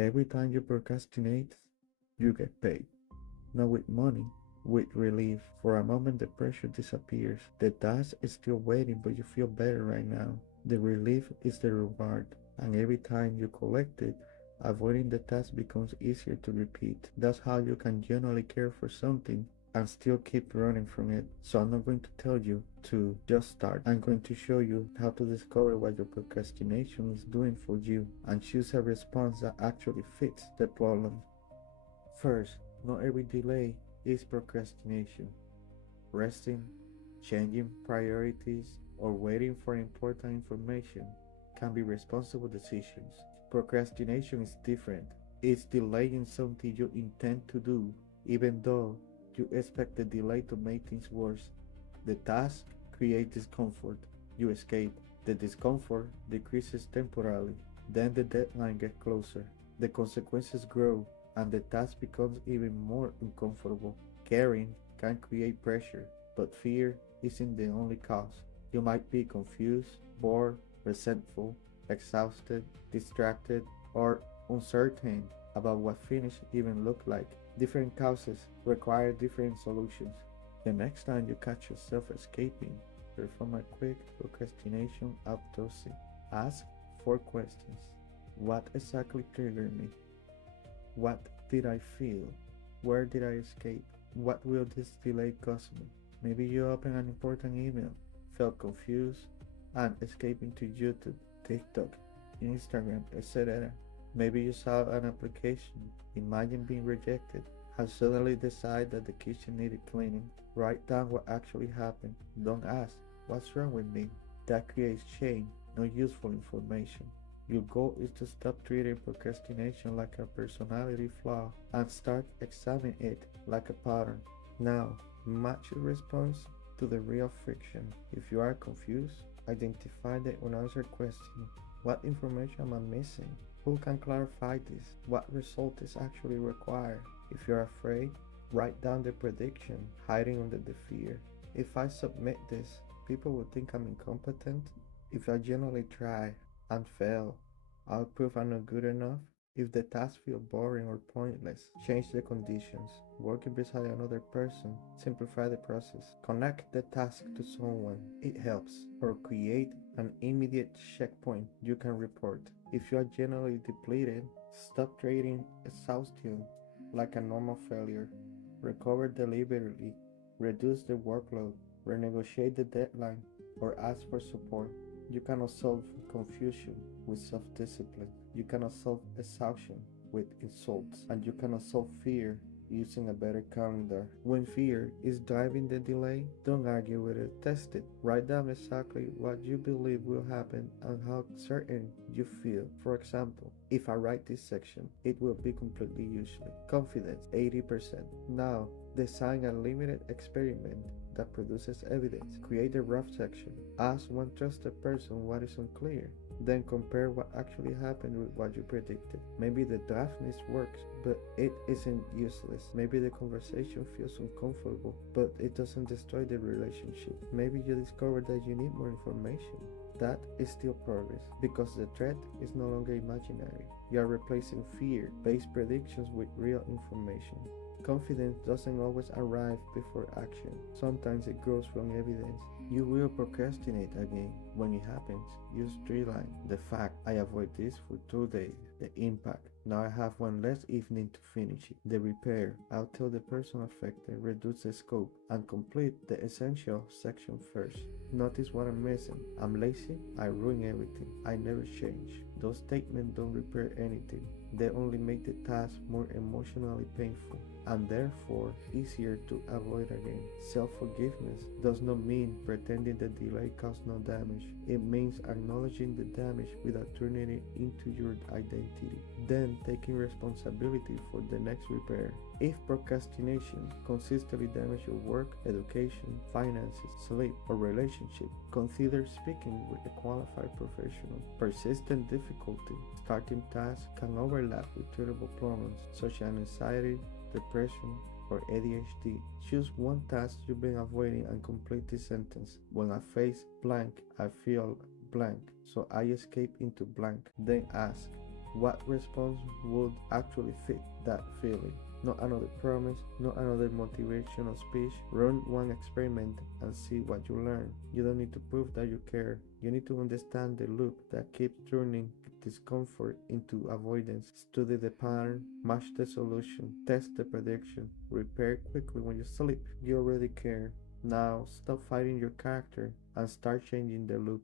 Every time you procrastinate, you get paid. Not with money, with relief. For a moment, the pressure disappears. The task is still waiting, but you feel better right now. The relief is the reward, and every time you collect it, avoiding the task becomes easier to repeat. That's how you can genuinely care for something and still keep running from it. So I'm not going to tell you to just start. I'm going to show you how to discover what your procrastination is doing for you and choose a response that actually fits the problem. First, not every delay is procrastination. Resting, changing priorities, or waiting for important information can be responsible decisions. Procrastination is different. It's delaying something you intend to do, even though you expect the delay to make things worse. The task creates discomfort. You escape. The discomfort decreases temporarily. Then the deadline gets closer. The consequences grow, and the task becomes even more uncomfortable. Caring can create pressure, but fear isn't the only cause. You might be confused, bored, resentful, exhausted, distracted, or uncertain about what finish even look like. Different causes require different solutions. The next time you catch yourself escaping, perform a quick procrastination autopsy. Ask four questions. What exactly triggered me? What did I feel? Where did I escape? What will this delay cost me? Maybe you opened an important email, felt confused, and escaping to YouTube, TikTok, Instagram, etc. Maybe you saw an application, imagine being rejected, and suddenly decide that the kitchen needed cleaning. Write down what actually happened. Don't ask, what's wrong with me? That creates shame, not useful information. Your goal is to stop treating procrastination like a personality flaw and start examining it like a pattern. Now, match your response to the real friction. If you are confused, identify the unanswered question. What information am I missing? Who can clarify this? What result is actually required? If you're afraid, write down the prediction hiding under the fear. If I submit this, people will think I'm incompetent. If I genuinely try and fail, I'll prove I'm not good enough. If the task feels boring or pointless, change the conditions. Working beside another person, simplify the process. Connect the task to someone, it helps. Or create an immediate checkpoint you can report. If you are generally depleted, stop treating exhaustion like a normal failure. Recover deliberately, reduce the workload, renegotiate the deadline, or ask for support. You cannot solve confusion with self discipline. You cannot solve exhaustion with insults. And you cannot solve fear using a better calendar. When fear is driving the delay, don't argue with it, test it. Write down exactly what you believe will happen and how certain you feel. For example, if I write this section, it will be completely useless. Confidence 80%. Now, design a limited experiment that produces evidence. Create a rough section. Ask one trusted person what is unclear. Then compare what actually happened with what you predicted. Maybe the draftness works, but it isn't useless. Maybe the conversation feels uncomfortable, but it doesn't destroy the relationship. Maybe you discover that you need more information. That is still progress because the threat is no longer imaginary. You are replacing fear-based predictions with real information. Confidence doesn't always arrive before action. Sometimes it grows from evidence. You will procrastinate again. When it happens, use three lines. The fact, I avoid this for 2 days. The impact, now I have one less evening to finish it. The repair, I'll tell the person affected, reduce the scope, and complete the essential section first. Notice what I'm missing. I'm lazy, I ruin everything. I never change. Those statements don't repair anything. They only make the task more emotionally painful and therefore easier to avoid again. Self-forgiveness does not mean pretending the delay caused no damage. It means acknowledging the damage without turning it into your identity, then taking responsibility for the next repair. If procrastination consistently damages your work, education, finances, sleep, or relationship, consider speaking with a qualified professional. Persistent difficulty starting tasks can overlap with treatable problems such as anxiety, depression, or ADHD. Choose one task you've been avoiding and complete this sentence. When I face blank, I feel blank, so I escape into blank. Then ask, What response would actually fit that feeling? Not another promise, not another motivational speech. Run one experiment and see what you learn. You don't need to prove that you care. You need to understand the loop that keeps turning discomfort into avoidance. Study the pattern, match the solution, test the prediction, repair quickly when you sleep. You already care. Now stop fighting your character and start changing the loop.